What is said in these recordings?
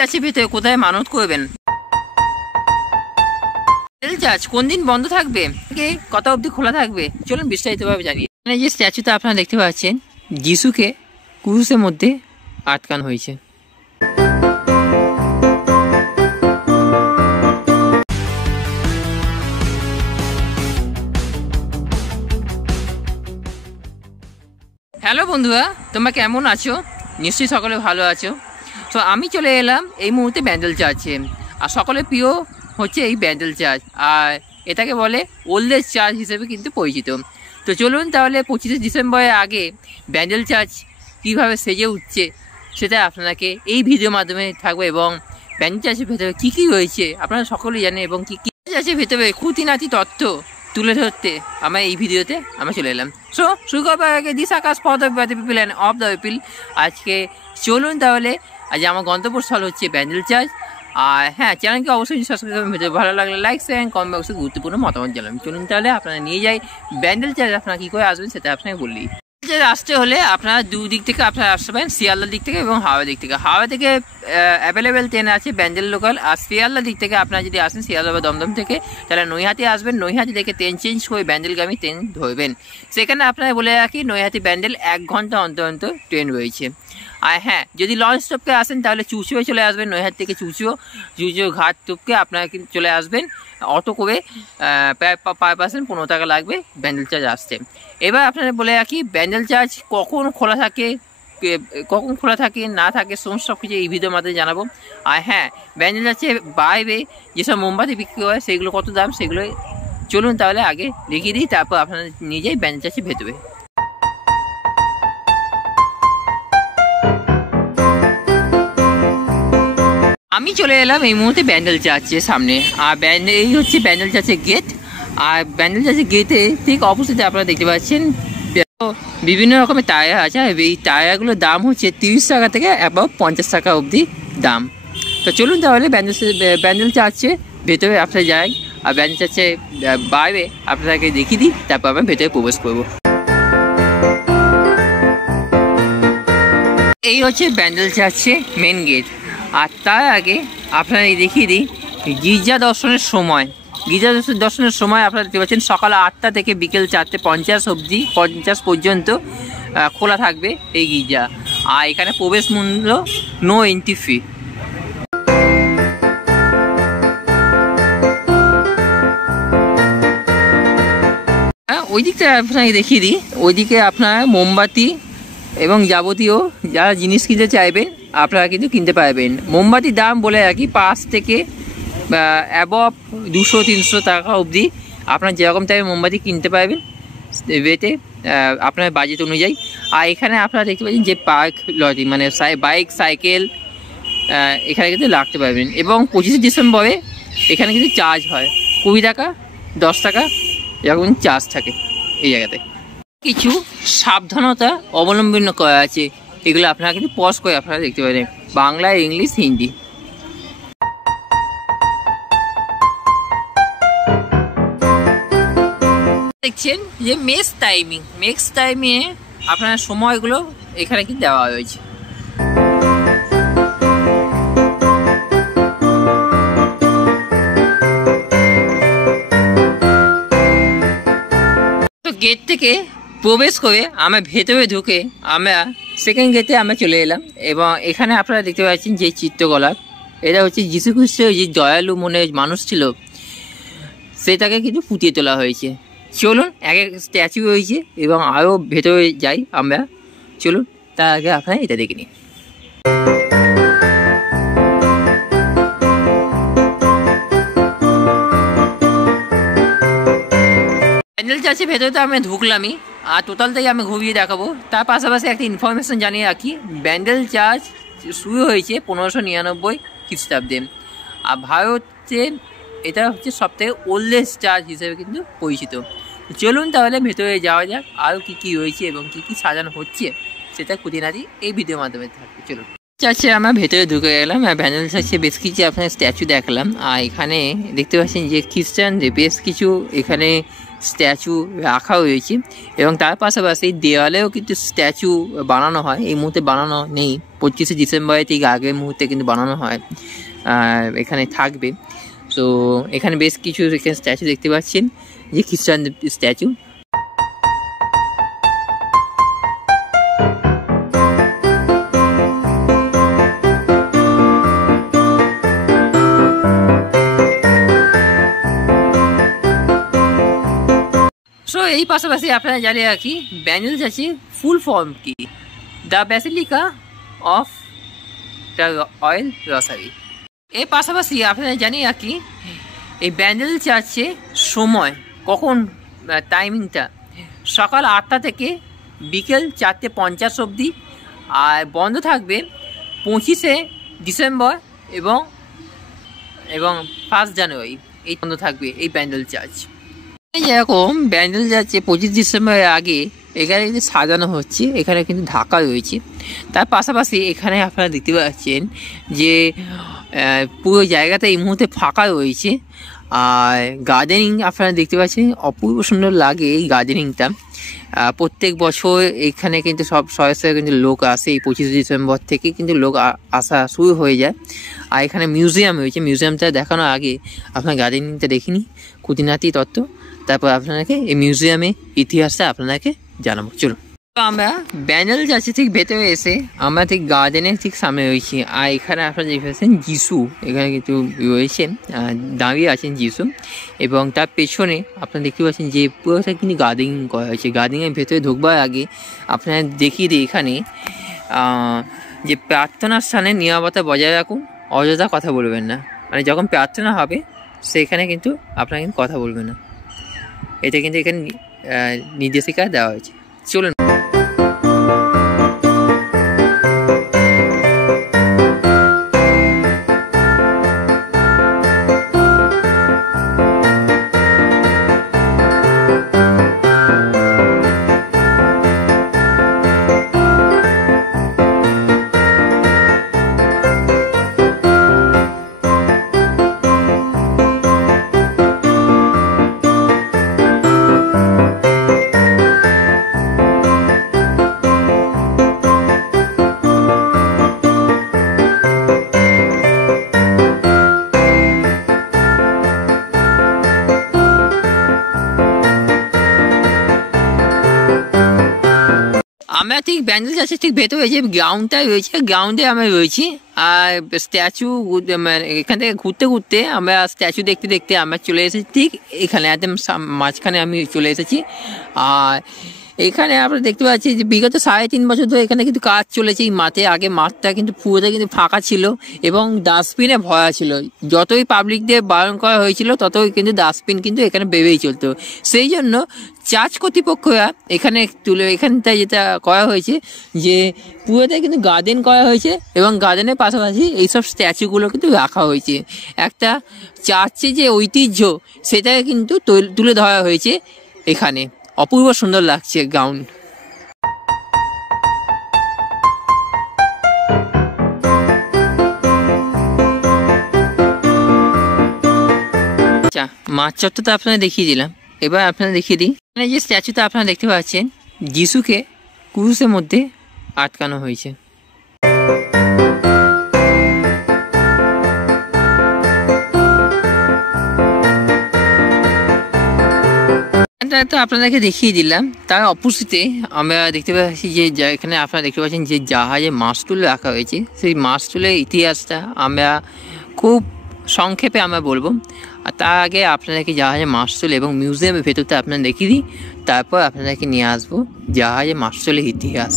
চার্চে ভেতরে কোথায় মানত করবেন? ব্যান্ডেল চার্চ কোন দিন বন্ধ থাকবে, কত অবধি খোলা থাকবে, চলুন বিস্তারিতভাবে জানি। এখানে যে স্ট্যাচুটা আপনারা দেখতে পাচ্ছেন, যিশুকে ক্রুশের মধ্যে আটকানো হয়েছে। হ্যালো বন্ধুরা, তোমরা কেমন আছো? নিশ্চয়ই সকলে ভালো আছো। তো আমি চলে এলাম এই মুহূর্তে ব্যান্ডেল চার্চে। আর সকলের প্রিয় হচ্ছে এই ব্যান্ডেল চার্চ, আর এটাকে বলে ওল্ডেস্ট চার্চ হিসেবে কিন্তু পরিচিত। তো চলুন তাহলে 25শে ডিসেম্বরের আগে ব্যান্ডেল চার্চ কীভাবে সেজে উঠছে সেটা আপনাকে এই ভিডিওর মাধ্যমে থাকবে, এবং ব্যান্ডেল চার্চের ভেতরে কী কী রয়েছে আপনারা সকলেই জানেন, এবং কী কী চার্চের ভেতরে খুঁটিনাটি তথ্য তুলে ধরতে আমরা এই ভিডিওতে আমরা চলে এলাম। সো শুরু করবার আগে this Akash for the people and of the people. আজকে চলুন তাহলে, আজ আমার গন্তব্যস্থল হচ্ছে ব্যান্ডেল চার্চ। আর হ্যাঁ, চ্যানেলকে অবশ্যই সাবস্ক্রাইব করবেন, ভিডিও ভালো লাগলে লাইক শেয়ার কমেন্ট বক্সে গুরুত্বপূর্ণ মতামত জানাবেন। চলুন তাহলে আপনারা নিয়ে যাই ব্যান্ডেল চার্চ। আপনারা কী করে আসবেন সেটা আপনাকে বললি। আসতে হলে আপনারা দুদিক থেকে আপনারা আসতে পারেন, শিয়ালদার দিক থেকে এবং হাওড়া দিক থেকে। হাওড়া থেকে অ্যাভেলেবেল ট্রেন আছে ব্যান্ডেল লোকাল। আর শিয়ালদার দিক থেকে আপনারা যদি আসেন শিয়ালদা বা দমদম থেকে, তাহলে নৈহাটি আসবেন। নৈহাটি থেকে ট্রেন চেঞ্জ করে ব্যান্ডেলগামী ট্রেন ধরবেন। সেখানে আপনারা বলে রাখি নৈহাটি ব্যান্ডেল 1 ঘন্টা অন্তর অন্তর ট্রেন রয়েছে। আর হ্যাঁ, যদি লঞ্চ টপকে আসেন তাহলে চুচুয়ে চলে আসবেন। নৈহাটি থেকে চুচুয়ো ঘাট টপকে আপনারা কিন্তু চলে আসবেন অটো করে। প্রায় পার পার্সেন্ট 15 টাকা লাগবে ব্যান্ডেল চার্চ আসতে। এবার আপনারা বলে রাখি ব্যান্ডেল চার্চ কখন খোলা থাকে না থাকে সমস্ত সব কিছু এই ভিডিওর মাধ্যমে জানাবো। আর হ্যাঁ, ব্যান্ডেল চার্চের বাইরে যেসব মোমবাতি বিক্রি হয় সেগুলো কত দাম সেগুলো চলুন তাহলে আগে দেখিয়ে দিই, তারপর আপনারা নিয়ে যাই ব্যান্ডেল চার্চের ভেতরে। আমি চলে এলাম এই মুহূর্তে ব্যান্ডেল চার্চের সামনে। আর এই হচ্ছে ব্যান্ডেল চার্চের গেট। আর ব্যান্ডেল চার্চের গেটে ঠিক অপোজিটে আপনারা দেখতে পাচ্ছেন বিভিন্ন রকমের টায়ার আছে। এই টায়ারগুলোর দাম হচ্ছে 30 টাকা থেকে অ্যাবাভ 50 টাকা অবধি দাম। তো চলুন তাহলে ব্যান্ডেল চার্চের ভেতরে আপনারা যাই। আর ব্যান্ডেল চার্চের বাইরে আপনাকে দেখিয়ে দিই, তারপর আমরা ভেতরে প্রবেশ করবো। এই হচ্ছে ব্যান্ডেল চার্চের মেন গেট। আর তার আগে আপনারা দেখিয়ে দিই গির্জা দর্শনের সময়। গির্জা দর্শনের সময় আপনারা দেখতে পাচ্ছেন সকাল 8টা থেকে বিকেল 4:50 পর্যন্ত খোলা থাকবে এই গির্জা। আর এখানে প্রবেশ মূল্য নো এন্ট্রি ফি। ওই দিকটা আপনাকে দেখিয়ে দিই, ওইদিকে আপনারা মোমবাতি এবং যাবতীয় যারা জিনিস কিনতে চাইবেন আপনারা কিন্তু কিনতে পারবেন। মোমবাতির দাম বলে রাখি 5 থেকে অ্যাবভ 200-300 টাকা অবধি আপনার যেরকম টাইপের মোমবাতি কিনতে পারবেন বেতে আপনার বাজেট অনুযায়ী। আর এখানে আপনারা দেখতে পাচ্ছেন যে পার্ক লরি মানে বাইক সাইকেল এখানে কিন্তু রাখতে পারবেন। এবং 25শে ডিসেম্বরে এখানে কিন্তু চার্জ হয় 20 টাকা 10 টাকা এরকম চার্জ থাকে এই জায়গাতে। কিছু সাবধানতা অবলম্বন করা আছে, এগুলো আপনারা কিন্তু পজ করে আপনারা দেখতে পারেন, বাংলা, ইংলিশ, হিন্দি। দেখছেন যে মেক্স টাইমিংয়ে আপনার সময়গুলো এখানে কিন্তু দেওয়া হয়েছে। তো গেট থেকে প্রবেশ করে আমরা ভেতরে ঢুকে আমরা সেকেন্ড গেটে আমরা চলে এলাম। এবং এখানে আপনারা দেখতে পাচ্ছেন যে চিত্রকলা, এটা হচ্ছে যীশু খ্রিস্টের যে দয়ালু মনের মানুষ ছিল সেটাকে কিন্তু ফুটিয়ে তোলা হয়েছে। চলুন এক স্ট্যাচু রয়েছে এবং আরও ভেতরে যাই আমরা। চলুন তার আগে আপনারা এটা দেখে নিন। ব্যান্ডেল চার্চের ভেতরে তো আমি ঢুকলামই, আর টোটালটাই আমি ঘুরিয়ে দেখাবো। তার পাশাপাশি একটা ইনফরমেশন জানিয়ে রাখি, ব্যান্ডেল চার্চ শুরু হয়েছে 1599 খ্রিস্টাব্দে। আর ভারতে এটা হচ্ছে সবথেকে ওল্ডেস্ট চার্চ হিসেবে কিন্তু পরিচিত। চলুন তাহলে ভেতরে যাওয়া যাক, আরও কী কী রয়েছে এবং কী কী সাজানো হচ্ছে সেটা খুঁটিনাটি এই ভিডিওর মাধ্যমে থাকবে। চলুন চার্চে আমরা ভেতরে ঢুকে গেলাম। আর ব্যান্ডেল চার্চে বেশ কিছু আপনার স্ট্যাচু দেখলাম। আর এখানে দেখতে পাচ্ছেন যে খ্রিস্টানদের বেশ কিছু এখানে স্ট্যাচু রাখা হয়েছে এবং তার পাশাপাশি দেওয়ালেও কিন্তু স্ট্যাচু বানানো হয়। এই মুহূর্তে বানানো নেই, 25শে ডিসেম্বরের ঠিক আগের মুহূর্তে কিন্তু বানানো হয়, এখানে থাকবে। তো এখানে বেশ কিছু এখানে স্ট্যাচু দেখতে পাচ্ছেন, যে খ্রিস্টান স্ট্যাচু। সো এই পাশাপাশি আপনারা জানিয়ে রাখি ব্যান্ডেল চার্চে ফুল ফর্ম কি, the basilica of the holy rosary. এর পাশাপাশি আপনারা জানিয়ে রাখি এই ব্যান্ডেল চার্চে সময় কখন, টাইমিংটা সকাল 8টা থেকে বিকেল 4:50 অবধি, আর বন্ধ থাকবে 25শে ডিসেম্বর এবং 1 জানুয়ারি, এই বন্ধ থাকবে এই ব্যান্ডেল চার্চ। যেরকম ব্যান্ডেল যাচ্ছে 25 ডিসেম্বরের আগে এখানে কিন্তু সাজানো হচ্ছে, এখানে কিন্তু ঢাকা রয়েছে। তার পাশাপাশি এখানে আপনারা দেখতে পাচ্ছেন যে পুরো জায়গাটা এই মুহূর্তে ফাঁকা রয়েছে, আর গার্ডেনিং আপনারা দেখতে পাচ্ছেন, অপূর্ব সুন্দর লাগে এই গার্ডেনিংটা। প্রত্যেক বছর এখানে কিন্তু সব শয়ে কিন্তু লোক আসে, এই 25 ডিসেম্বর থেকে কিন্তু লোক আসা শুরু হয়ে যায়। আর এখানে মিউজিয়াম রয়েছে, মিউজিয়ামটা দেখানোর আগে আপনার গার্ডেনিংটা দেখিনি, খুঁটিনাটি তত্ত্ব, তারপর আপনাকে এই মিউজিয়ামে ইতিহাসটা আপনাকে জানাবো। চলুন, তো আমরা ব্যান্ডেল যাচ্ছি ঠিক ভেতরে এসে আমরা ঠিক গার্ডেনের ঠিক সামনে রয়েছি। আর এখানে আপনারা দেখতে পাচ্ছেন যিশু এখানে কিন্তু রয়েছেন, দাঁড়িয়ে আছেন যিশু, এবং তার পেছনে আপনারা দেখতে পাচ্ছেন যে পুরোটা কিন্তু গার্ডেনিং করা হয়েছে। গার্ডেনিংয়ের ভেতরে ঢুকবার আগে আপনারা দেখিয়ে দিই এখানে যে প্রার্থনার স্থানে নিরাপত্তা বজায় রাখুন, অযথা কথা বলবেন না। মানে যখন প্রার্থনা হবে সেখানে কিন্তু আপনারা কিন্তু কথা বলবেন না, এটা কিন্তু এখানে নির্দেশিকা দেওয়া হয়েছে। চলুন, আমরা ঠিক ব্যান্ডেল চার্চের ঠিক ভেতরে যে গ্রাউন্ডটা রয়েছে, গ্রাউন্ডে আমরা রয়েছি। আর স্ট্যাচু মানে এখান থেকে ঘুরতে ঘুরতে আমরা স্ট্যাচু দেখতে দেখতে আমরা চলে এসেছি ঠিক এখানে, একদম মাঝখানে আমি চলে এসেছি। আর এখানে আপনারা দেখতে পাচ্ছি যে বিগত 3.5 বছর ধরে এখানে কিন্তু কাজ চলেছে এই মাঠে। আগে মাঠটা কিন্তু পুরোটা কিন্তু ফাঁকা ছিল এবং ডাস্টবিনে ভরা ছিল। যতই পাবলিকদের বারণ করা হয়েছিল ততই কিন্তু ডাস্টবিন কিন্তু এখানে বেড়েই চলতো। সেই জন্য চার্চ কর্তৃপক্ষরা এখানটা যেটা করা হয়েছে যে পুরোটা কিন্তু গার্ডেন করা হয়েছে এবং গার্ডেনের পাশাপাশি এইসব স্ট্যাচুগুলো কিন্তু রাখা হয়েছে। একটা চার্চের যে ঐতিহ্য সেটাকে কিন্তু তুলে ধরা হয়েছে এখানে। অপূর্ব সুন্দর লাগছে গ্রাউন্ড। আচ্ছা, মাছ চত্বরটা আপনারা দেখিয়ে দিলাম, এবার আপনারা দেখিয়ে দিই এখানে যে স্ট্যাচুটা আপনারা দেখতে পাচ্ছেন, যিশুকে ক্রুশের মধ্যে আটকানো হয়েছে। তো আপনাদেরকে দেখিয়ে দিলাম। তার অপোজিটে আমরা দেখতে পাচ্ছি যে এখানে আপনারা দেখতে পাচ্ছেন যে জাহাজে মাছটুল রাখা হয়েছে। সেই মাছটুলের ইতিহাসটা আমরা খুব সংক্ষেপে আমরা বলবো। আর তার আগে আপনাদেরকে জাহাজে মাছটুল এবং মিউজিয়ামের ভেতরটা আপনারা দেখিয়ে দিই, তারপর আপনাদেরকে নিয়ে আসবো জাহাজে মাছটুলের ইতিহাস।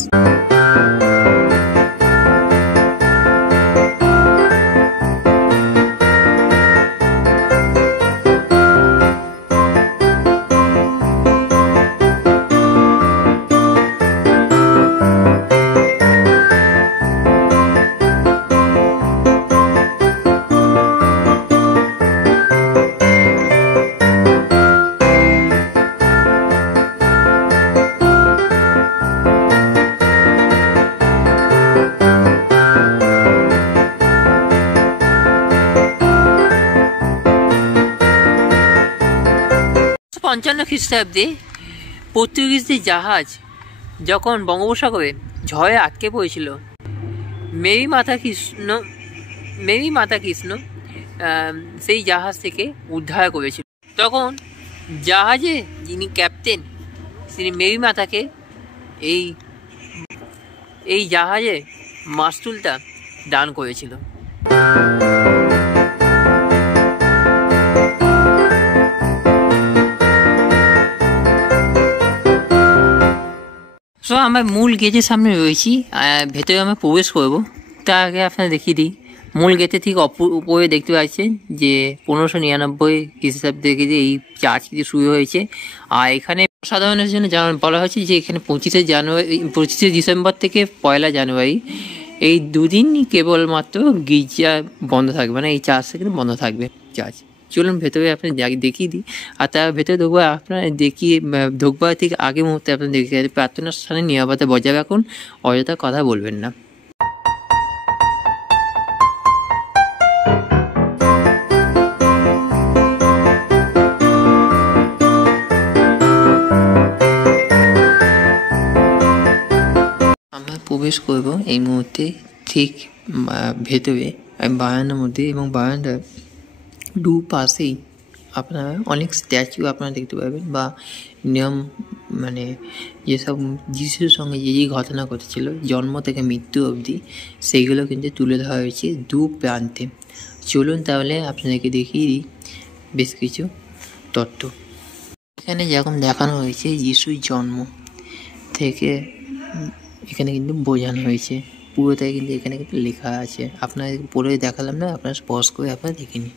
খ্রিস্টাব্দে পর্তুগিজদের জাহাজ যখন বঙ্গোপসাগরে ঝড়ে আটকে পড়েছিল, মেরি মাতা কৃষ্ণ সেই জাহাজ থেকে উদ্ধার করেছিল। তখন জাহাজে যিনি ক্যাপ্টেন, তিনি মেরি মাতাকে এই জাহাজে মাস্তুলটা দান করেছিল। সো আমরা মূল গেটের সামনে রয়েছি, ভেতরে আমরা প্রবেশ করবো। তার আগে আপনারা দেখিয়ে দিই, মূল গেটের ঠিক উপরে দেখতে পাচ্ছেন যে 1599 খ্রিস্টাব্দে থেকে এই চার্চ কিন্তু শুরু হয়েছে। আর এখানে সাধারণের জন্য বলা হয়েছে যে এখানে 25শে ডিসেম্বর থেকে 1 জানুয়ারি এই দুদিনই কেবলমাত্র গির্জা বন্ধ থাকবে, মানে এই চার্চটা কিন্তু বন্ধ থাকবে চার্চ। চলুন ভেতরে আপনি দেখিয়ে দিই। আর তার ভেতরে ঢুকবো, আপনার ঢুকবার ঠিক আগে মুহূর্তে আপনার দেখে প্রার্থনার স্থানে নিরাপত্তা বজায় রাখুন, অযথা কথা বলবেন না। আমরা প্রবেশ করব এই মুহূর্তে ঠিক ভেতরে বারান্দার মধ্যে, এবং বারান্দার দুপাশেই আপনারা অনেক স্ট্যাচু আপনারা দেখতে পাবেন, বা নিয়ম মানে যেসব যিশুর সঙ্গে যে ঘটনা ঘটেছিল জন্ম থেকে মৃত্যু অবধি, সেইগুলো কিন্তু তুলে ধরা হয়েছে দু প্রান্তে। চলুন তাহলে আপনাদেরকে দেখিয়ে দিই বেশ কিছু তথ্য। এখানে যেরকম দেখানো হয়েছে যিশুর জন্ম থেকে এখানে কিন্তু বোঝানো হয়েছে, পুরোটাই কিন্তু এখানে কিন্তু লেখা আছে। আপনাদের পড়ে দেখালাম না, আপনারা স্পষ্ট করে আপনারা দেখে নিন।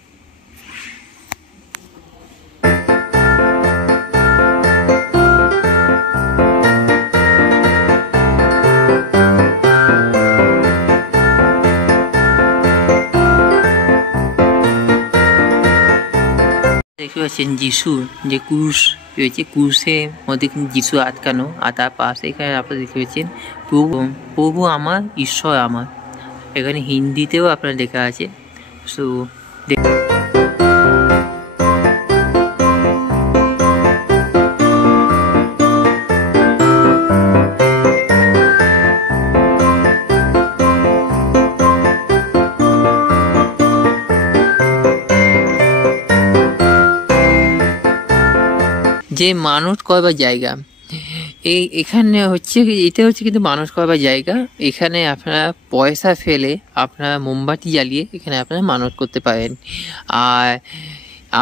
দেখতে পাচ্ছেন যিশুর যে ক্রুশ রয়েছে, ক্রুশের মধ্যে কিন্তু যিশু আটকানো, আর তার পাশে এখানে আপনারা দেখতে পাচ্ছেন প্রভু আমার, ঈশ্বর আমার। এখানে হিন্দিতেও আপনার লেখা আছে। সো যে মানত করবার জায়গা, এখানে হচ্ছে এটা হচ্ছে কিন্তু মানত করবার জায়গা। এখানে আপনারা পয়সা ফেলে আপনারা মোমবাতি জ্বালিয়ে এখানে আপনারা মানত করতে পারেন। আর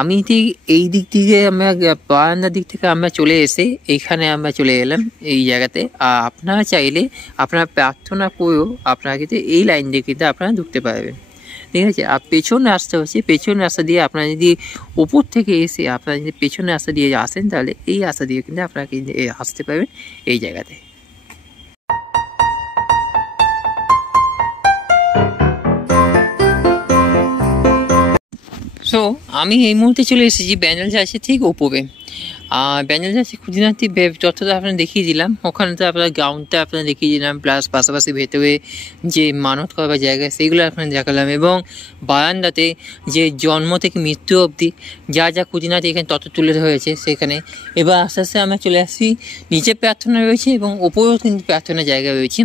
আমি ঠিক এই দিক থেকে আমরা বারান্দার দিক থেকে আমরা চলে এসে এখানে আমরা চলে এলাম এই জায়গাতে। আর আপনারা চাইলে আপনারা প্রার্থনা করেও আপনারা কিন্তু এই লাইন দিয়ে কিন্তু আপনারা ঢুকতে পারবেন, ঠিক আছে। আর পেছন রাস্তা হচ্ছে, পেছন রাস্তা দিয়ে আপনারা যদি ওপর থেকে এসে আপনারা যদি পেছনের রাস্তা দিয়ে আসেন, তাহলে এই রাস্তা দিয়ে কিন্তু আপনারা কিন্তু আসতে পারবেন এই জায়গাতে। সো আমি এই মুহূর্তে চলে এসেছি ব্যান্ডেল চার্চের ঠিক ওপরে। আর ব্যান্ডেল চার্চের খুঁটিনাটি যতটা আপনারা দেখিয়ে দিলাম, ওখানে তো আপনার গ্রাউন্ডটা আপনারা দেখিয়ে দিলাম, প্লাস পাশাপাশি ভেতরে যে মানত করবার জায়গা সেইগুলো আপনারা দেখালাম, এবং বারান্দাতে যে জন্ম থেকে মৃত্যু অবধি যা যা খুঁটিনাটি এখানে তত তুলে ধরেছে সেখানে। এবার আস্তে আস্তে আমরা চলে আসছি, নিচে প্রার্থনা রয়েছে এবং ওপরেও কিন্তু প্রার্থনার জায়গা রয়েছে।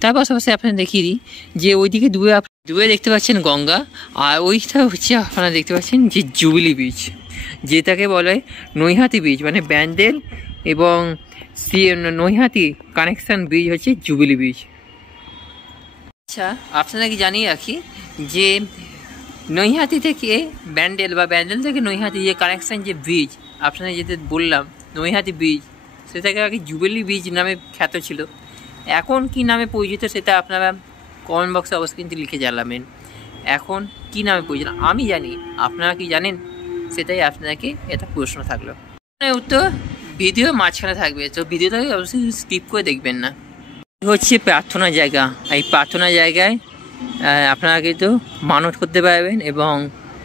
তার পাশাপাশি আপনারা দেখিয়ে দিই যে ওইদিকে দূরে দেখতে পাচ্ছেন গঙ্গা, আর ওইটা হচ্ছে আপনারা দেখতে পাচ্ছেন যে জুবিলি বিচ, যেটাকে বলে নৈহাটি ব্রিজ, মানে ব্যান্ডেল এবং নৈহাটি কানেকশন ব্রিজ হচ্ছে জুবিলি ব্রিজ। আচ্ছা, আপনাদেরকে জানিয়ে রাখি যে নৈহাটি থেকে ব্যান্ডেল বা ব্যান্ডেল থেকে নৈহাটি যে কানেকশন যে ব্রিজ আপনারা যেটা বললাম নৈহাটি ব্রিজ, সেটাকে আগে জুবিলি ব্রিজ নামে খ্যাত ছিল। এখন কি নামে পরিচিত সেটা আপনারা কমেন্ট বক্সে অবশ্যই কিন্তু লিখে জানাবেন। এখন কি নামে পরিচিত আমি জানি, আপনারা কি জানেন সেটাই আপনাকে এটা প্রশ্ন থাকলো। উত্তর ভিডিও মাঝখানে থাকবে, তো ভিডিওটাকে অবশ্যই স্কিপ করে দেখবেন না। হচ্ছে প্রার্থনা জায়গা, এই প্রার্থনা জায়গায় আপনারা কিন্তু মানত করতে পারবেন এবং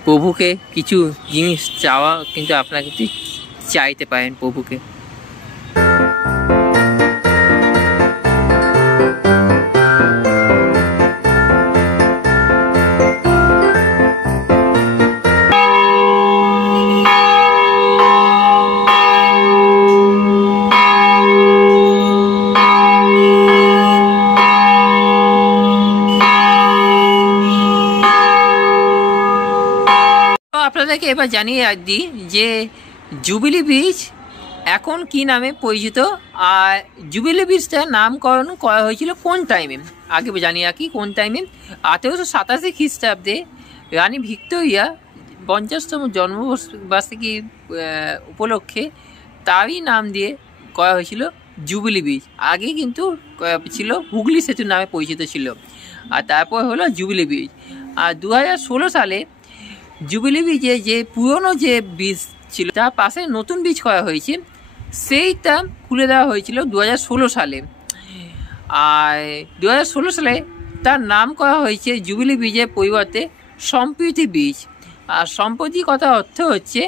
প্রভুকে কিছু জিনিস চাওয়া কিন্তু আপনারা কিন্তু চাইতে পারেন প্রভুকে। আপনাদেরকে এবার জানিয়ে দিই যে জুবিলি ব্রিজ এখন কি নামে পরিচিত, আর জুবিলি ব্রিজটার নামকরণ করা হয়েছিল কোন টাইমে, আগে জানিয়ে রাখি কোন টাইমে। 1887 খ্রিস্টাব্দে রানী ভিক্টোরিয়া 50তম জন্মবার্ষিকী উপলক্ষে তারই নাম দিয়ে করা হয়েছিল জুবিলি ব্রিজ। আগে কিন্তু ছিল হুগলি সেতু নামে পরিচিত ছিল, আর তারপর হলো জুবিলি ব্রিজ। আর 2016 সালে জুবিলি ব্রিজে যে পুরনো যে ব্রিজ ছিল তার পাশে নতুন ব্রিজ করা হয়েছে, সেইটা খুলে দেওয়া হয়েছিল 2016 সালে। আর 2016 সালে তার নাম করা হয়েছে জুবিলি ব্রিজের পরিবর্তে সম্প্রীতি ব্রিজ। আর সম্প্রতি কথা অর্থ হচ্ছে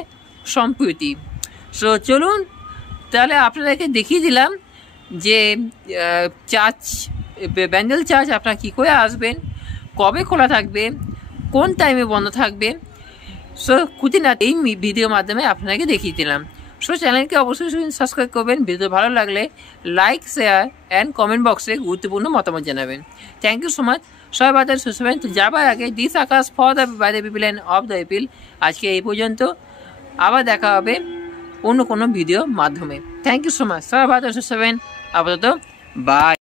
সম্প্রীতি। সো চলুন তাহলে আপনাদেরকে দেখিয়ে দিলাম যে চার্চ, ব্যান্ডেল চার্চ আপনারা কী করে আসবেন, কবে খোলা থাকবে, কোন টাইমে বন্ধ থাকবে। সো খুঁটিনাটি এই ভিডিওর মাধ্যমে আপনাকে দেখিয়ে দিলাম। সো চ্যানেলকে অবশ্যই সাবস্ক্রাইব করবেন, ভিডিও ভালো লাগলে লাইক, শেয়ার অ্যান্ড কমেন্ট বক্সে গুরুত্বপূর্ণ মতামত জানাবেন। Thank you so much. সবাই বাজার সুস্থ হবেন। তো যাবার আগে this Akash for the by the people and of the people. আজকে এই পর্যন্ত, আবার দেখা হবে অন্য কোনো ভিডিওর মাধ্যমে। Thank you so much. সবাই বাজার সুস্থ হবেন। আপাতত বাই।